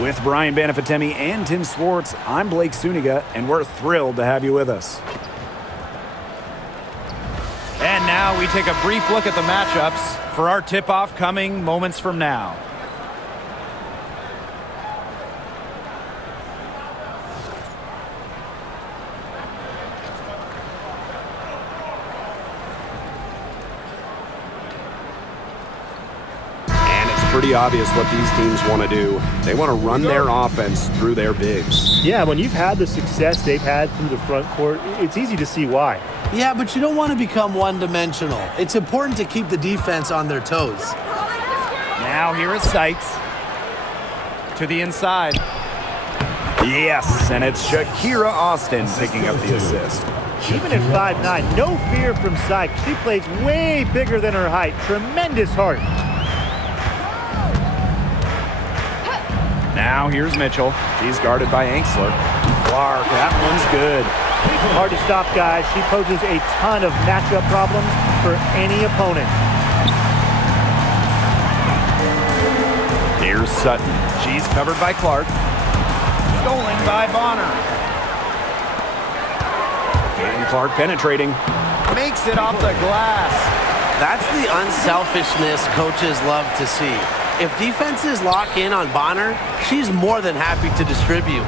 With Brian Banafitemi and Tim Swartz, I'm Blake Suniga, and we're thrilled to have you with us. And now we take a brief look at the matchups for our tip-off coming moments from now. Pretty obvious what these teams want to do. They want to run their offense through their bigs. Yeah, when you've had the success they've had through the front court, it's easy to see why. Yeah, but you don't want to become one-dimensional. It's important to keep the defense on their toes. Now here is Sykes to the inside. Yes, and it's Shakira Austin picking up the assist. Even at 5'9", no fear from Sykes. She plays way bigger than her height. Tremendous heart. Now here's Mitchell. She's guarded by Angsler. Clark, that one's good. Hard to stop, guys. She poses a ton of matchup problems for any opponent. Here's Sutton. She's covered by Clark. Stolen by Bonner. And Clark penetrating. Makes it off the glass. That's the unselfishness coaches love to see. If defenses lock in on Bonner, she's more than happy to distribute.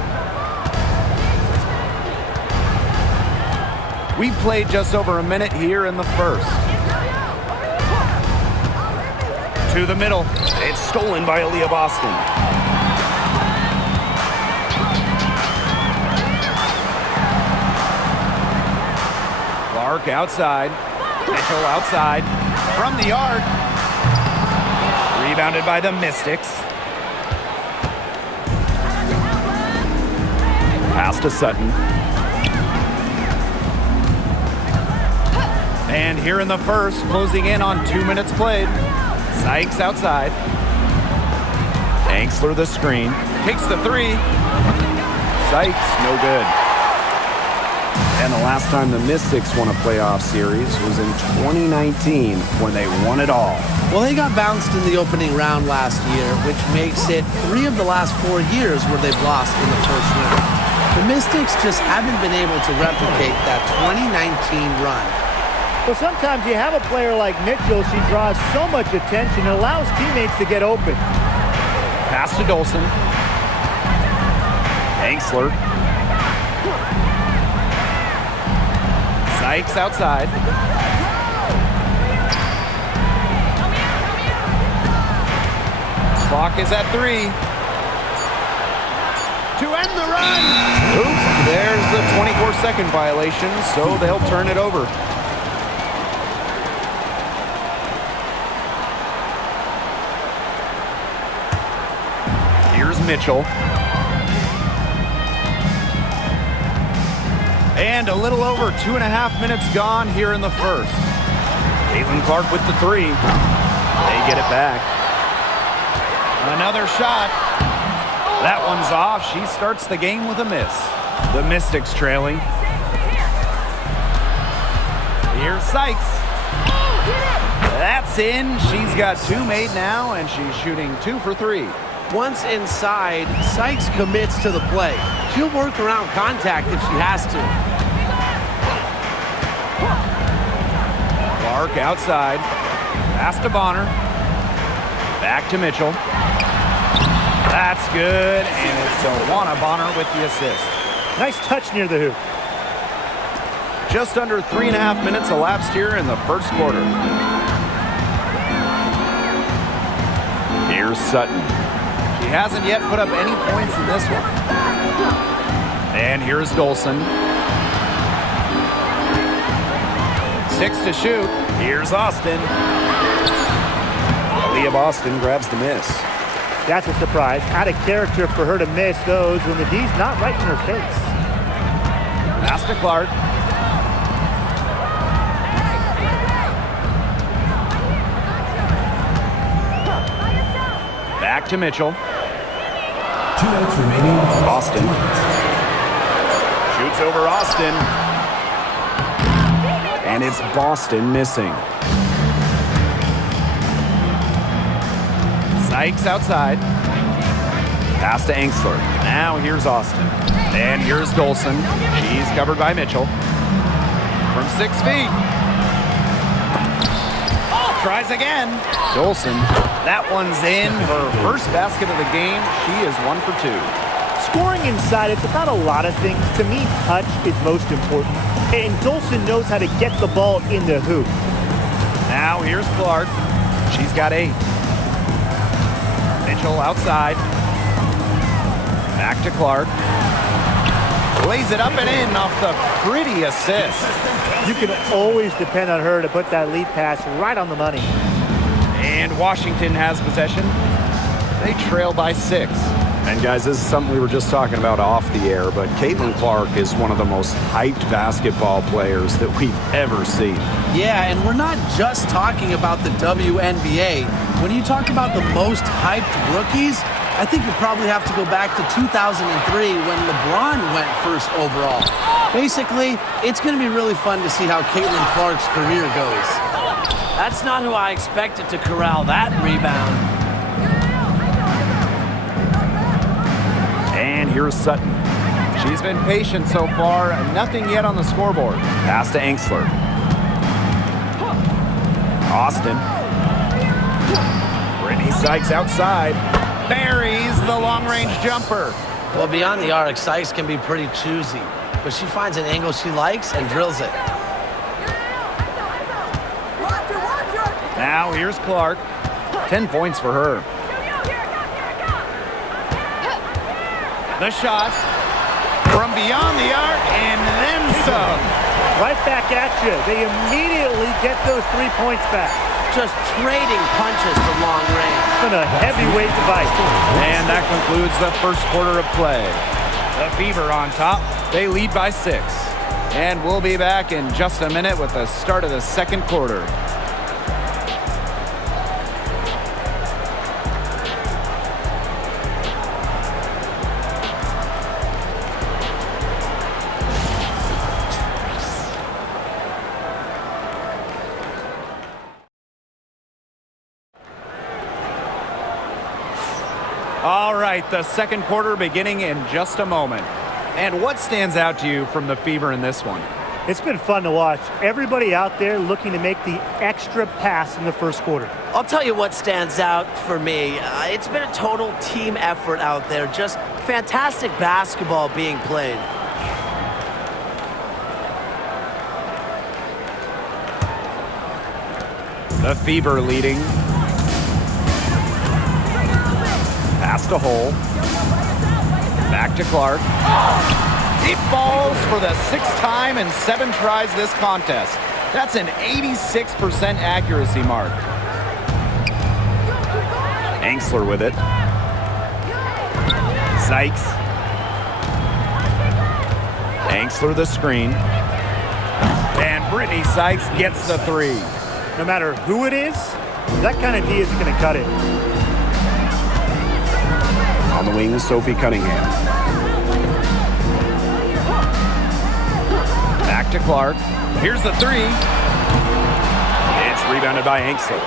We've played just over a minute here in the first. To the middle. It's stolen by Leah Boston. Clark outside. Mitchell outside. From the arc. Rebounded by the Mystics. Pass to Sutton. And here in the first, closing in on 2 minutes played. Sykes outside. Angsler the screen. Takes the three. Sykes, no good. And the last time the Mystics won a playoff series was in 2019 when they won it all. Well, they got bounced in the opening round last year, which makes it 3 of the last 4 years where they've lost in the first round. The Mystics just haven't been able to replicate that 2019 run. Well, sometimes you have a player like Mitchell. She draws so much attention and allows teammates to get open. Pass to Dolson. Angsler. Sykes outside. Clock is at 3. To end the run. Oops, There's the 24-second violation, so they'll turn it over. Here's Mitchell. And a little over 2.5 minutes gone here in the first. Caitlin Clark with the 3. They get it back. Another shot. That one's off. She starts the game with a miss. The Mystics trailing. Here's Sykes. That's in. She's got 2 made now, and she's shooting 2 for 3. Once inside, Sykes commits to the play. She'll work around contact if she has to. Clark outside. Pass to Bonner. Back to Mitchell. That's good, and it's Joanna Bonner with the assist. Nice touch near the hoop. Just under 3.5 minutes elapsed here in the first quarter. Here's Sutton. She hasn't yet put up any points in this one. And here's Dolson. 6 to shoot. Here's Austin. Leah Boston grabs the miss. That's a surprise. Out of character for her to miss those when the D's not right in her face. Pass to Clark. Back to Mitchell. 2 minutes remaining. Austin. Shoots over Austin. And it's Boston missing. Sykes outside. Pass to Angsler. Now here's Austin. And here's Dolson. She's covered by Mitchell. From 6 feet. Tries again. Dolson. That one's in. Her first basket of the game. She is 1 for 2. Scoring inside, it's about a lot of things. To me, touch is most important. And Dolson knows how to get the ball in the hoop. Now here's Clark. She's got 8. Mitchell outside. Back to Clark. Lays it up and in off the pretty assist. You can always depend on her to put that lead pass right on the money. And Washington has possession. They trail by 6. And guys, this is something we were just talking about off the air, but Caitlin Clark is one of the most hyped basketball players that we've ever seen. Yeah, and we're not just talking about the WNBA. When you talk about the most hyped rookies, I think you probably have to go back to 2003 when LeBron went first overall. Basically, it's going to be really fun to see how Caitlin Clark's career goes. That's not who I expected to corral that rebound. And here's Sutton. She's been patient so far. Nothing yet on the scoreboard. Pass to Angsler. Austin. Brittany Sykes outside. Buries the long-range jumper. Well, beyond the arc, Sykes can be pretty choosy, but she finds an angle she likes and drills it. Now here's Clark. 10 points for her. The shot from beyond the arc and then some. Right back at you. They immediately get those 3 points back. Just trading punches from long range. It's been a heavyweight fight. And that concludes the first quarter of play. The Fever on top. They lead by 6. And we'll be back in just a minute with the start of the second quarter. All right, the second quarter beginning in just a moment. And what stands out to you from the Fever in this one? It's been fun to watch. Everybody out there looking to make the extra pass in the first quarter. I'll tell you what stands out for me. It's been a total team effort out there. Just fantastic basketball being played. The Fever leading. Pass to Hole. Back to Clark. Deep balls for the 6th time in 7 tries this contest. That's an 86% accuracy mark. Angsler with it. Sykes. Angsler the screen. And Brittany Sykes gets the 3. No matter who it is, that kind of D isn't going to cut it. On the wing, Sophie Cunningham. Back to Clark. Here's the 3. It's rebounded by Angsler.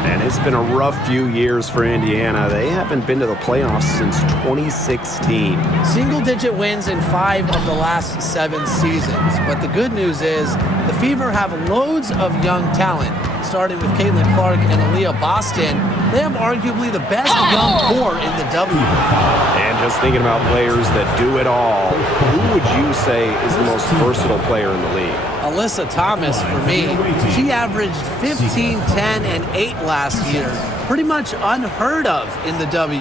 And it's been a rough few years for Indiana. They haven't been to the playoffs since 2016. Single-digit wins in 5 of the last 7 seasons. But the good news is the Fever have loads of young talent. Starting with Caitlin Clark and Leah Boston, they have arguably the best young core in the W. And just thinking about players that do it all, who would you say is the most versatile player in the league? Alyssa Thomas, for me. She averaged 15, 10, and 8 last year. Pretty much unheard of in the W.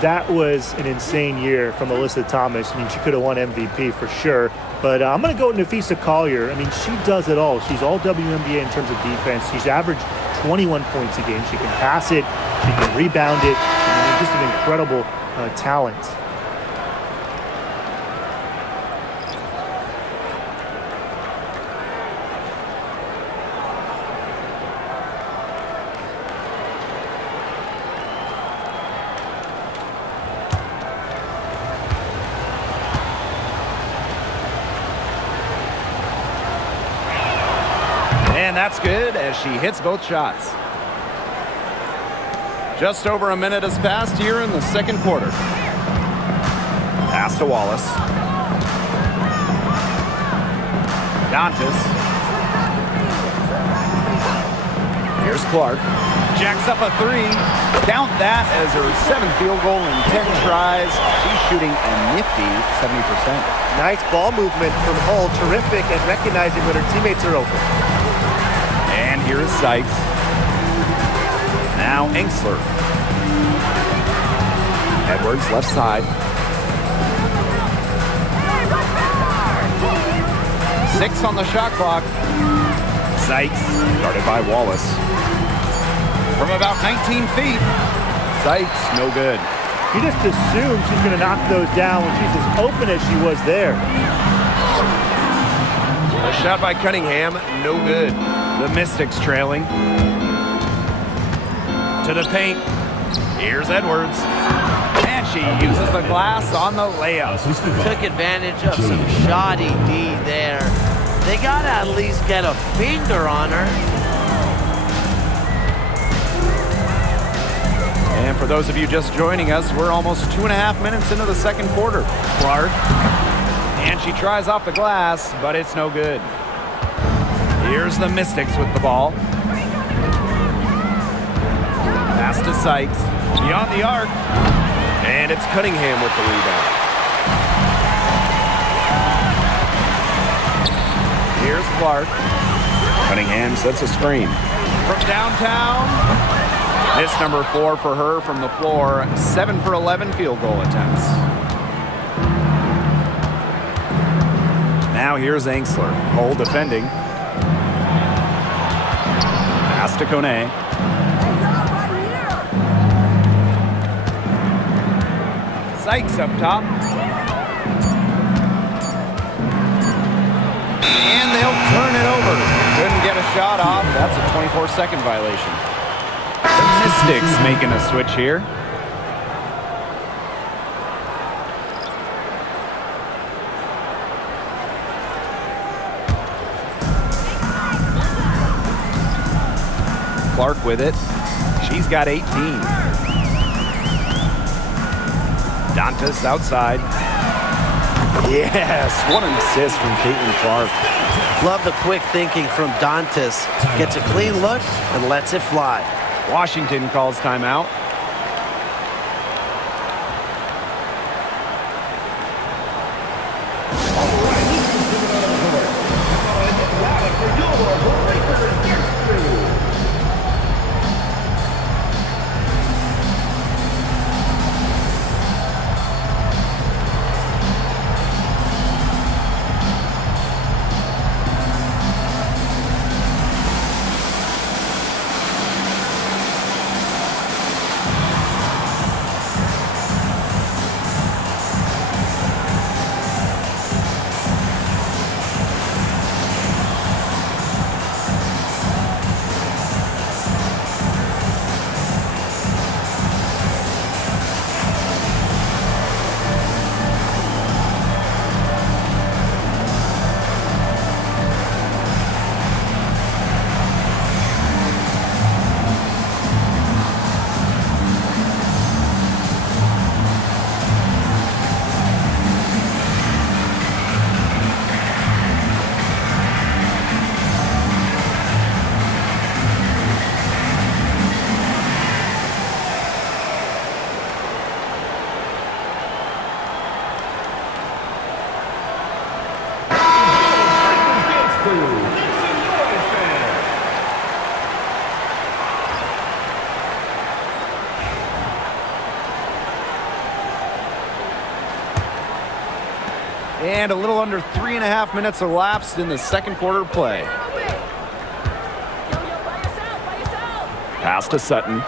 That was an insane year from Alyssa Thomas. I mean, she could have won MVP for sure. But I'm going to go with Nafisa Collier. I mean, she does it all. She's all WNBA in terms of defense. She's averaged 21 points a game. She can pass it. She can rebound it. I mean, just an incredible talent. And that's good as she hits both shots. Just over a minute has passed here in the second quarter. Pass to Wallace. Dantas. Here's Clark. Jacks up a three. Count that as her 7th field goal in 10 tries. She's shooting a nifty 70%. Nice ball movement from Hull. Terrific at recognizing when her teammates are open. And here is Sykes. Now Enxler. Edwards left side. 6 on the shot clock. Sykes guarded by Wallace. From about 19 feet. Sykes, no good. You just assume she's going to knock those down when she's as open as she was there. A shot by Cunningham, no good. The Mystics trailing. To the paint. Here's Edwards. And she uses the glass on the layup. Took advantage of some shoddy D there. They got to at least get a finger on her. And for those of you just joining us, we're almost 2.5 minutes into the second quarter. Clark. And she tries off the glass, but it's no good. Here's the Mystics with the ball. Pass to Sykes. Beyond the arc. And it's Cunningham with the rebound. Here's Clark. Cunningham sets a screen. From downtown. Miss number 4 for her from the floor. 7 for 11 field goal attempts. Now here's Enxler. Hull defending. Pass to Kone. Sykes up top. And they'll turn it over. Couldn't get a shot off. That's a 24-second violation. The Mystics making a switch here. Clark with it. She's got 18. Dantas outside. Yes, what an assist from Caitlin Clark. Love the quick thinking from Dantas. Gets a clean look and lets it fly. Washington calls timeout. And a little under 3.5 minutes elapsed in the second quarter play. Pass to Sutton.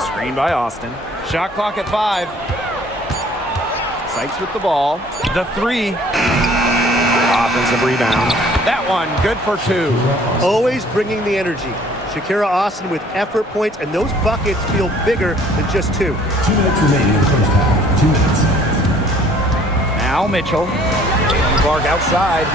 Screen by Austin. Shot clock at 5. Sykes with the ball. The 3. Offensive rebound. That one good for 2. Always bringing the energy. Shakira Austin with effort points, and those buckets feel bigger than just 2. 2 minutes remaining in the first half. 2 minutes. Now Mitchell. Clark outside.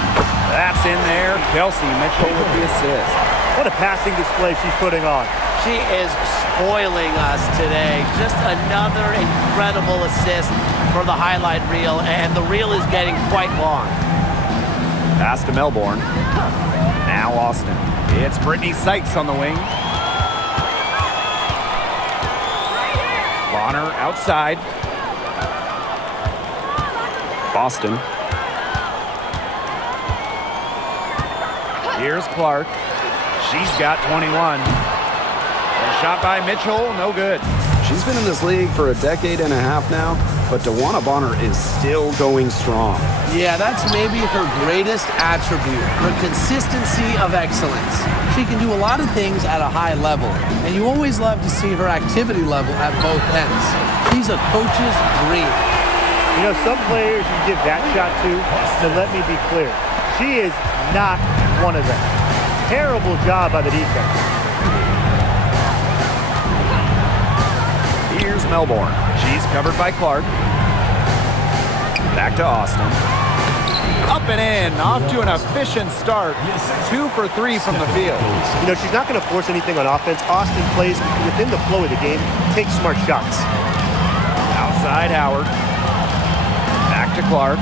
That's in there. Kelsey Mitchell with the assist. What a passing display she's putting on. She is spoiling us today. Just another incredible assist for the highlight reel, and the reel is getting quite long. Pass to Melbourne. Now Austin. It's Brittany Sykes on the wing. Bonner outside. Boston. Here's Clark. She's got 21. A shot by Mitchell, no good. She's been in this league for a decade and a half now, but DeWanna Bonner is still going strong. Yeah, that's maybe her greatest attribute, her consistency of excellence. She can do a lot of things at a high level, and you always love to see her activity level at both ends. She's a coach's dream. You know, some players you give that shot to, so let me be clear. She is not one of them. Terrible job by the defense. Here's Melbourne. She's covered by Clark. Back to Austin. Up and in, off to an efficient start. 2 for 3 from the field. You know, she's not going to force anything on offense. Austin plays within the flow of the game, takes smart shots. Outside Howard. Back to Clark.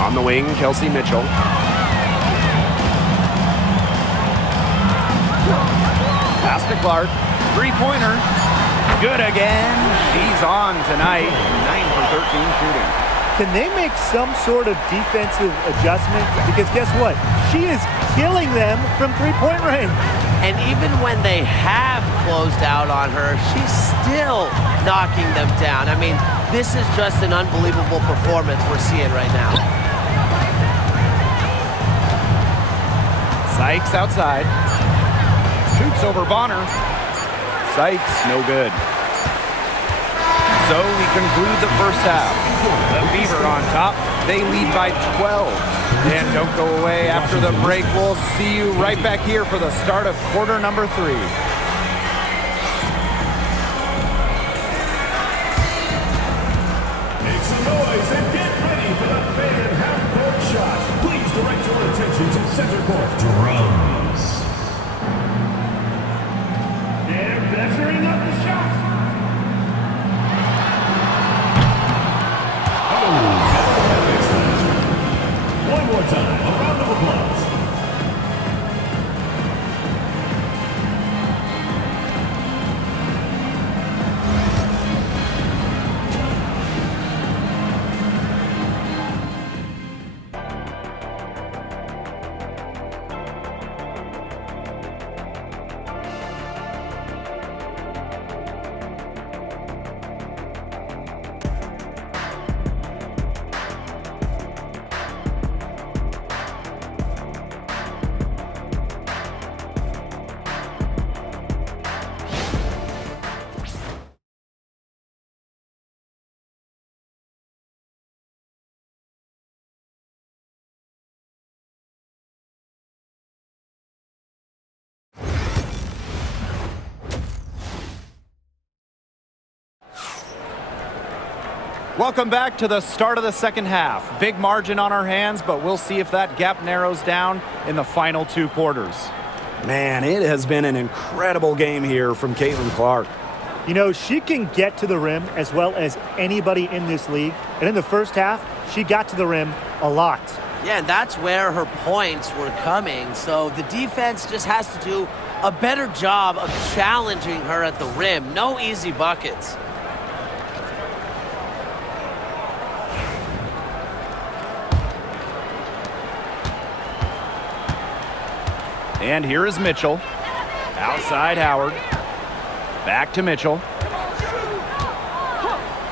On the wing, Kelsey Mitchell. Pass to Clark. Three-pointer. Good again. She's on tonight. 9 for 13 shooting. Can they make some sort of defensive adjustment? Because guess what? She is killing them from three-point range. And even when they have closed out on her, she's still knocking them down. I mean, this is just an unbelievable performance we're seeing right now. Sykes outside. Shoots over Bonner. Sykes, no good. So we conclude the first half. The Fever on top. They lead by 12. And don't go away after the break. We'll see you right back here for the start of quarter number 3. Make some noise and get ready for the fan half-court shot. Please direct your attention to center court. Drums. They're measuring up the shot. One more time, a round of applause. Welcome back to the start of the second half. Big margin on our hands, but we'll see if that gap narrows down in the final 2 quarters. Man, it has been an incredible game here from Caitlin Clark. You know, she can get to the rim as well as anybody in this league. And in the first half, she got to the rim a lot. Yeah, and that's where her points were coming. So the defense just has to do a better job of challenging her at the rim. No easy buckets. And here is Mitchell. Outside Howard. Back to Mitchell.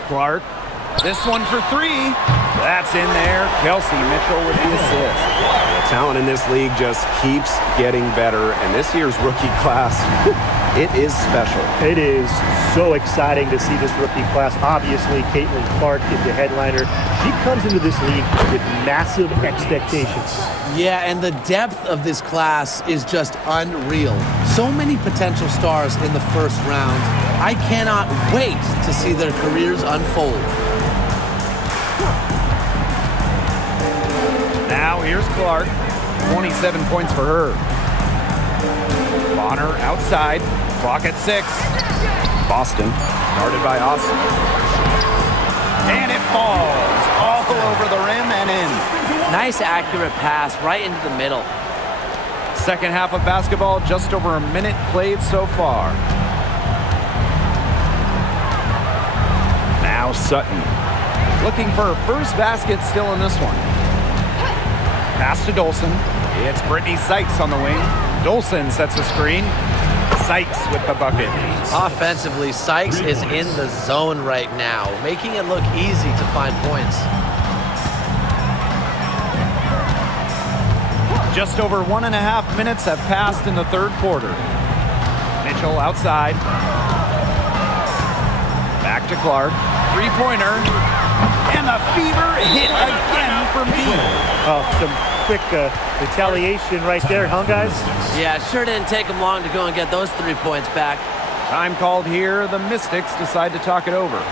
Clark. This one for 3. That's in there. Kelsey Mitchell with the assist. The talent in this league just keeps getting better, and this year's rookie class, it is special. It is so exciting to see this rookie class. Obviously, Caitlin Clark is the headliner. She comes into this league with massive expectations. Yeah, and the depth of this class is just unreal. So many potential stars in the first round. I cannot wait to see their careers unfold. Now here's Clark. 27 points for her. Bonner outside. Clock at 6. Boston, guarded by Austin. And it falls all over the rim and in. Nice accurate pass right into the middle. Second half of basketball, just over a minute played so far. Now Sutton. Looking for her first basket still in this one. Pass to Dolson. It's Brittany Sykes on the wing. Dolson sets a screen. Sykes with the bucket. Offensively, Sykes is in the zone right now, making it look easy to find points. Just over 1.5 minutes have passed in the third quarter. Mitchell outside. Back to Clark. Three-pointer. And the fever hit again from deep. Oh, some quick retaliation right there, huh, guys? Yeah, sure didn't take them long to go and get those 3 points back. Time called here. The Mystics decide to talk it over.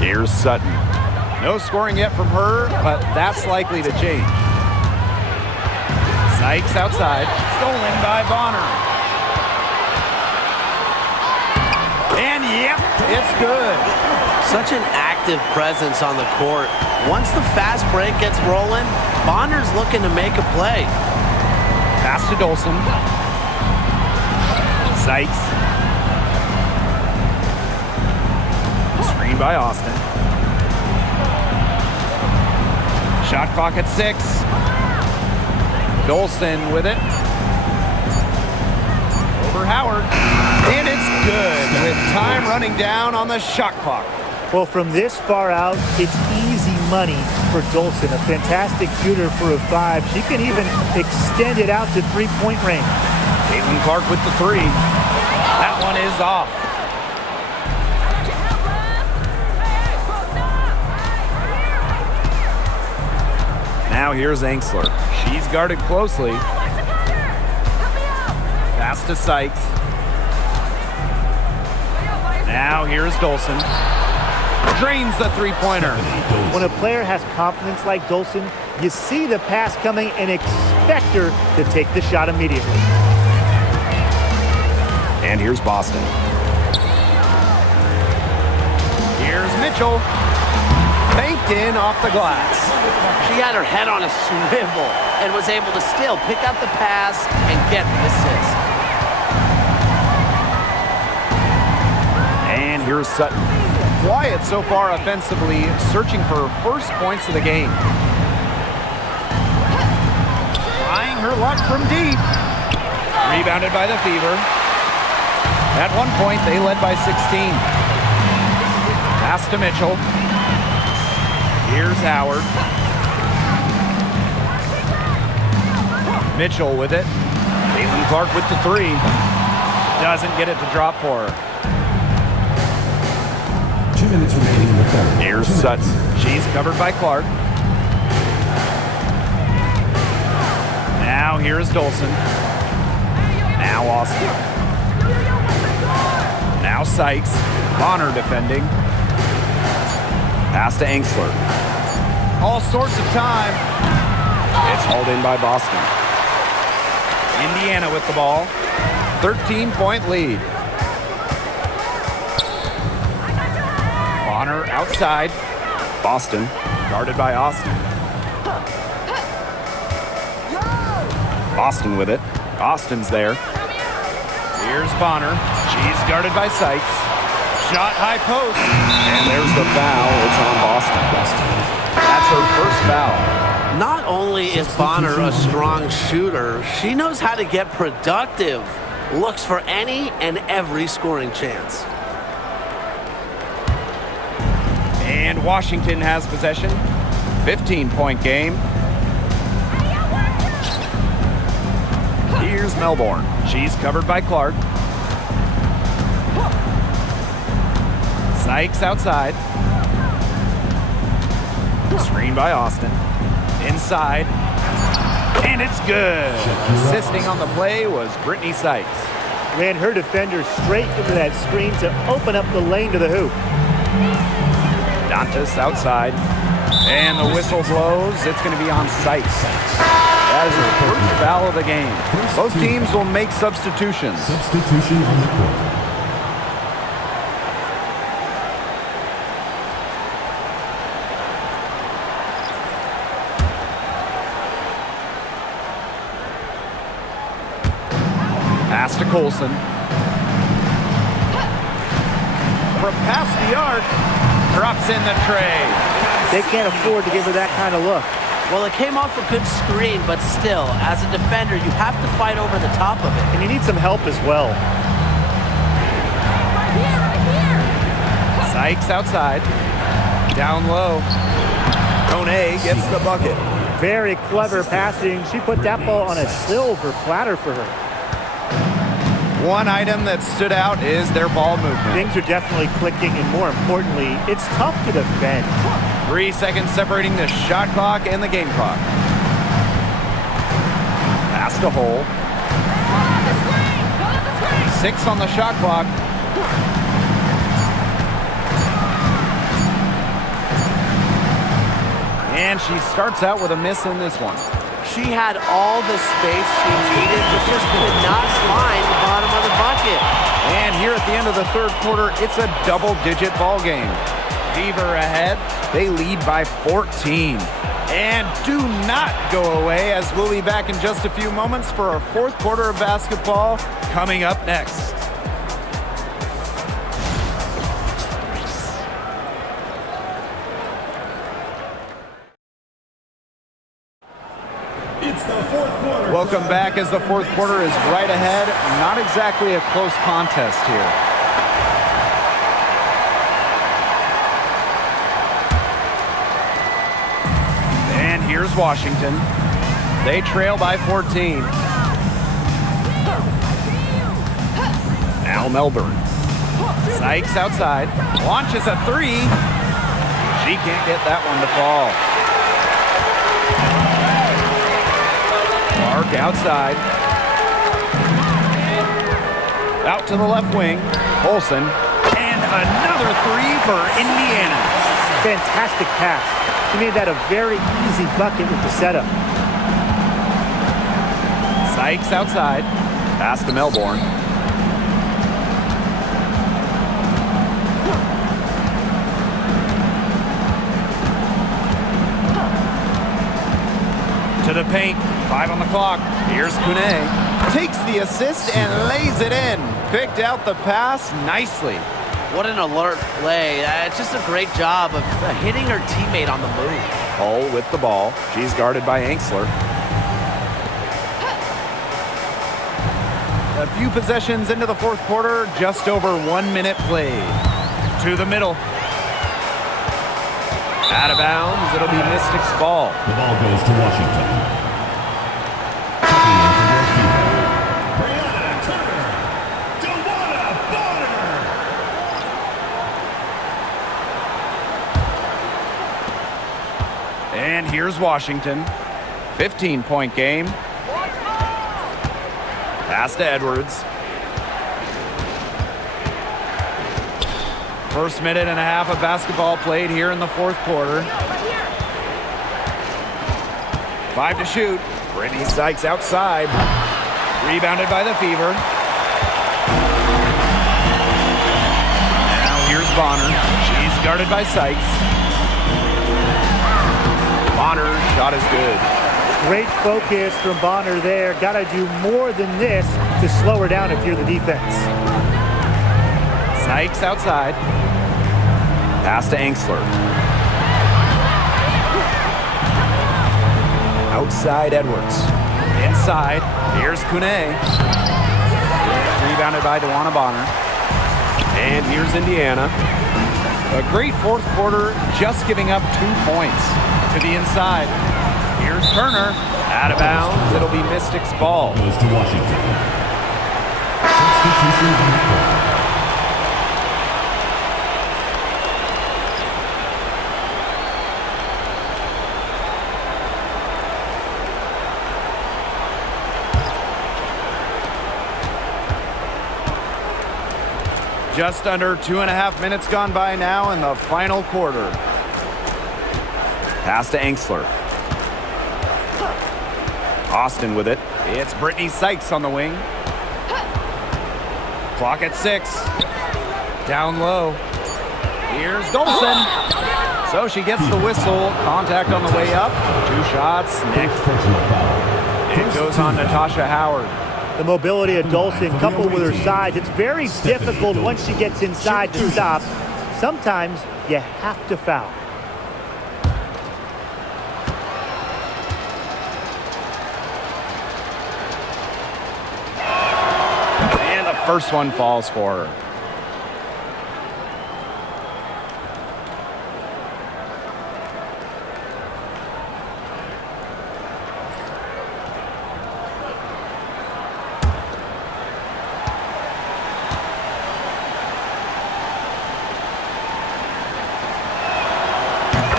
Here's Sutton. No scoring yet from her, but that's likely to change. Sykes outside. Stolen by Bonner. And yep, it's good. Such an active presence on the court. Once the fast break gets rolling, Bonner's looking to make a play. Pass to Dolson. Sykes. Screen by Austin. Shot clock at 6. Dolson with it. Over Howard. And it's good with time running down on the shot clock. Well, from this far out, it's easy money for Dolson. A fantastic shooter for a 5. She can even extend it out to three-point range. Caitlin Clark with the 3. That one is off. Now here's Angsler. She's guarded closely. Pass to Sykes. Now here's Dolson. Drains the three-pointer. When a player has confidence like Dolson, you see the pass coming and expect her to take the shot immediately. And here's Boston. Here's Mitchell. Baked in off the glass. She had her head on a swivel and was able to still pick up the pass and get the assist. And here's Sutton. Quiet so far offensively, searching for her first points of the game. Trying her luck from deep. Rebounded by the Fever. At one point, they led by 16. Pass to Mitchell. Here's Howard. Mitchell with it. Caitlin Clark with the 3. Doesn't get it to drop for her. 2 minutes remaining in the third. Here's Sutton. She's covered by Clark. Now here's Dolson. Now Austin. Now Sykes. Bonner defending. Pass to Angsler. All sorts of time. It's hauled in by Boston. Indiana with the ball. 13-point lead. Bonner outside. Boston guarded by Austin. Boston with it. Austin's there. Here's Bonner. She's guarded by Sykes. Shot high post. And there's the foul. It's on Boston. That's her first foul. Not only is Bonner a strong shooter, she knows how to get productive. Looks for any and every scoring chance. And Washington has possession. 15-point game. Here's Melbourne. She's covered by Clark. Sykes outside. Screen by Austin. Inside. And it's good. Assisting on the play was Brittany Sykes. Ran her defender straight into that screen to open up the lane to the hoop. Dantas outside. And the whistle blows. It's going to be on Sykes. That is her first foul of the game. Both teams will make substitutions. Substitution on the court. Pass to Colson. From past the arc, drops in the tray. They can't afford to give her that kind of look. Well, it came off a good screen, but still, as a defender, you have to fight over the top of it. And you need some help as well. Sykes outside. Down low. Kone gets the bucket. Very clever passing. She put that ball on a silver platter for her. One item that stood out is their ball movement. Things are definitely clicking, and more importantly, it's tough to defend. 3 seconds separating the shot clock and the game clock. Pass to Hole. 6 on the shot clock. And she starts out with a miss in this one. She had all the space she needed, but just could not find the bottom of the bucket. And here at the end of the third quarter, it's a double-digit ball game. Fever ahead. They lead by 14. And do not go away, as we'll be back in just a few moments for our fourth quarter of basketball coming up next. It's the fourth quarter. Welcome back as the fourth quarter is right ahead. Not exactly a close contest here. And here's Washington. They trail by 14. Now Melbourne. Sykes outside. Launches a three. She can't get that one to fall. Clark outside. Out to the left wing. Olsen. And another three for Indiana. Fantastic pass. She made that a very easy bucket with the setup. Sykes outside. Pass to Melbourne. To the paint. 5 on the clock. Here's Kone. Takes the assist and lays it in. Picked out the pass nicely. What an alert play. Just a great job of hitting her teammate on the move. Hull with the ball. She's guarded by Angsler. A few possessions into the fourth quarter, just over 1 minute played. To the middle. Out of bounds, it'll be Mystics' ball. The ball goes to Washington. Checking in for their fever. Brianna Turner. Dewana Bonner. And here's Washington. 15-point game. Pass to Edwards. First minute and a half of basketball played here in the fourth quarter. 5 to shoot. Brittany Sykes outside. Rebounded by the Fever. Now here's Bonner. She's guarded by Sykes. Bonner's shot is good. Great focus from Bonner there. Got to do more than this to slow her down if you're the defense. Sykes outside. Pass to Angsler. Outside Edwards. Inside. Here's Kune. Rebounded by DeWanna Bonner. And here's Indiana. A great fourth quarter, just giving up 2 points. To the inside. Here's Turner. Out of bounds. It'll be Mystics' ball. Goes to Washington. Substitution on the court. Just under 2.5 minutes gone by now in the final quarter. Pass to Angsler. Austin with it. It's Brittany Sykes on the wing. Clock at 6. Down low. Here's Dolson. So she gets the whistle. Contact on the way up. 2 shots. Next. Personal foul. It goes on Natasha Howard. The mobility of Dolson coupled with her size, it's very difficult once she gets inside to stop. Sometimes you have to foul. And the first one falls for her.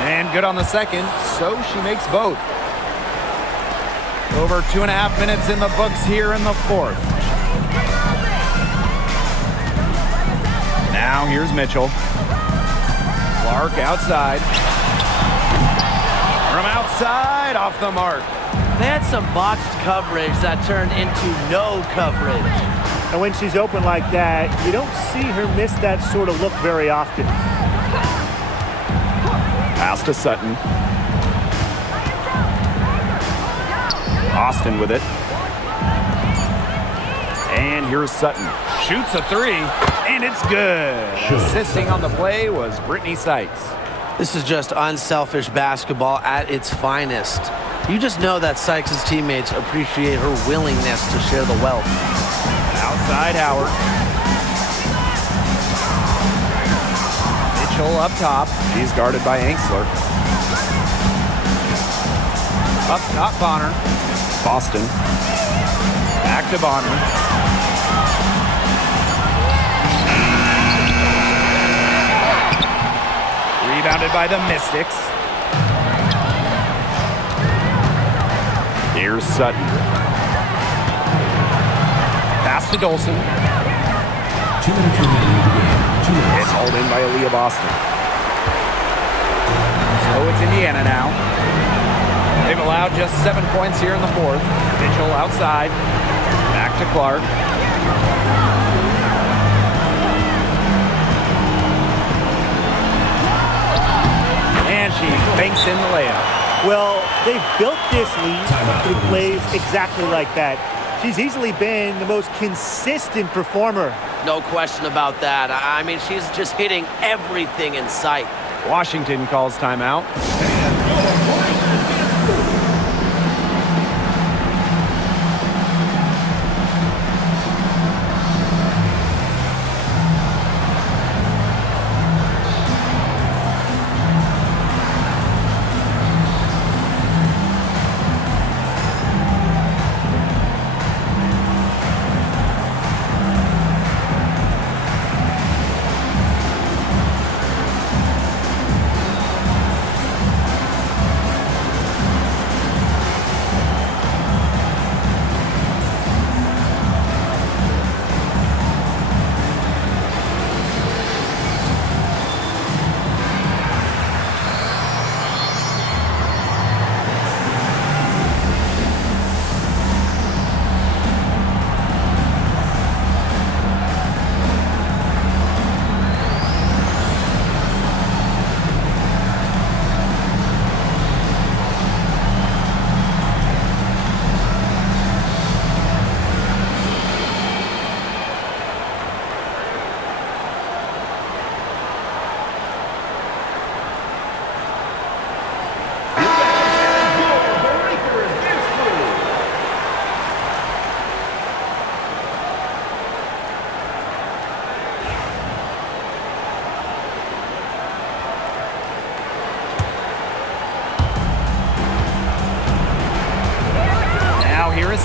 And good on the second, so she makes both. Over 2.5 minutes in the books here in the fourth. Now here's Mitchell. Clark outside. From outside, off the mark. They had some botched coverage that turned into no coverage. And when she's open like that, you don't see her miss that sort of look very often. Pass to Sutton. Austin with it. And here's Sutton. Shoots a 3, and it's good. Assisting on the play was Brittany Sykes. This is just unselfish basketball at its finest. You just know that Sykes' teammates appreciate her willingness to share the wealth. Outside Howard. Mitchell up top. She's guarded by Angsler. Up top Bonner. Boston. Back to Bonner. Rebounded by the Mystics. Here's Sutton. Pass to Dolson. 2 minutes remaining in the game. 2 minutes. It's hauled in by Leah Boston. So it's Indiana now. They've allowed just 7 points here in the fourth. Mitchell outside. Back to Clark. And she banks in the layup. Well, they've built this lead through plays exactly like that. She's easily been the most consistent performer. No question about that. I mean, she's just hitting everything in sight. Washington calls timeout.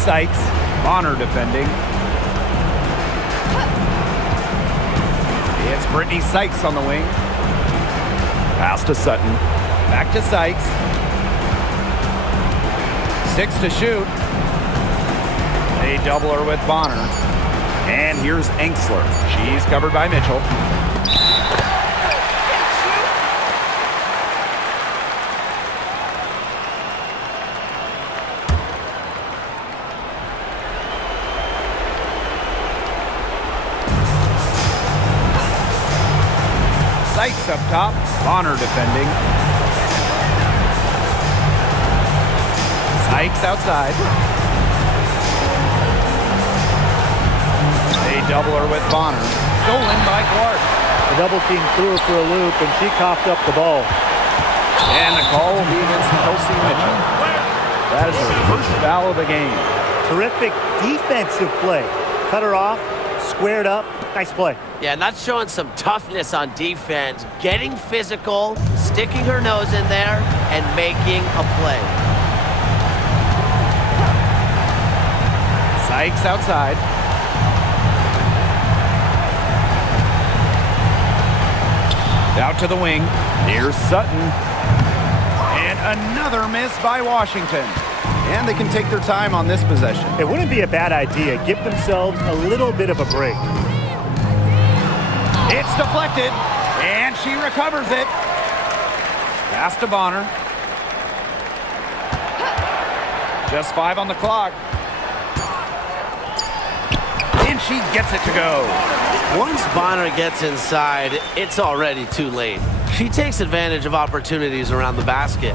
Sykes. Bonner defending. It's Brittany Sykes on the wing. Pass to Sutton. Back to Sykes. 6 to shoot. They double her with Bonner. And here's Enksler. She's covered by Mitchell. Sykes up top. Bonner defending. Sykes outside. They double her with Bonner. Stolen by Clark. The double team threw her for a loop, and she coughed up the ball. And the call will be against Kelsey Mitchell. That is her first foul of the game. Terrific defensive play. Cut her off, squared up. Nice play. Yeah, and that's showing some toughness on defense. Getting physical, sticking her nose in there, and making a play. Sykes outside. Out to the wing. Here's Sutton. And another miss by Washington. And they can take their time on this possession. It wouldn't be a bad idea. Give themselves a little bit of a break. It's deflected, and she recovers it. Pass to Bonner. Just 5 on the clock. And she gets it to go. Once Bonner gets inside, it's already too late. She takes advantage of opportunities around the basket.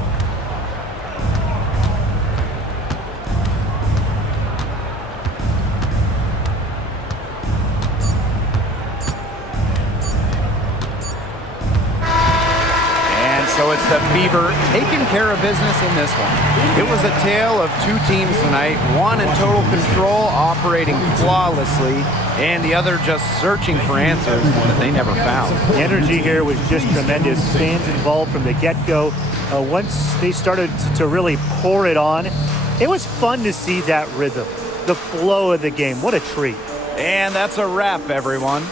So it's the Fever taking care of business in this one. It was a tale of two teams tonight, one in total control, operating flawlessly, and the other just searching for answers that they never found. The energy here was just tremendous. Fans involved from the get-go. Once they started to really pour it on, it was fun to see that rhythm, the flow of the game. What a treat. And that's a wrap, everyone.